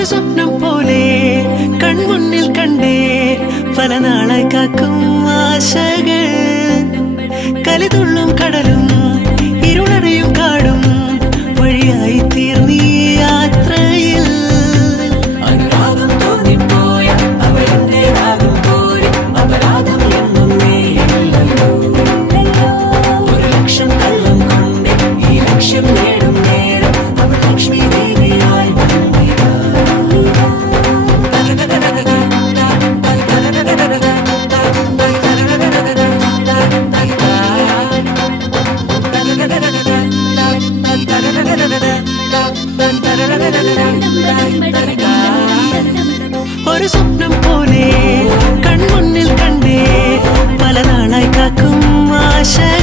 ഒരു സ്വപ്നം പോലെ കൺമുന്നിൽ കണ്ടേ പല നാളായി കാക്കും ആശകൾ. കലിതുള്ളും കടലും ഇരുളടയും കാടും വഴിയായി തീർന്നീ ഒരു സ്വപ്നം പോലെ കൺമുന്നിൽ കണ്ടേ പല നാളായി കാക്കും ആശകൾ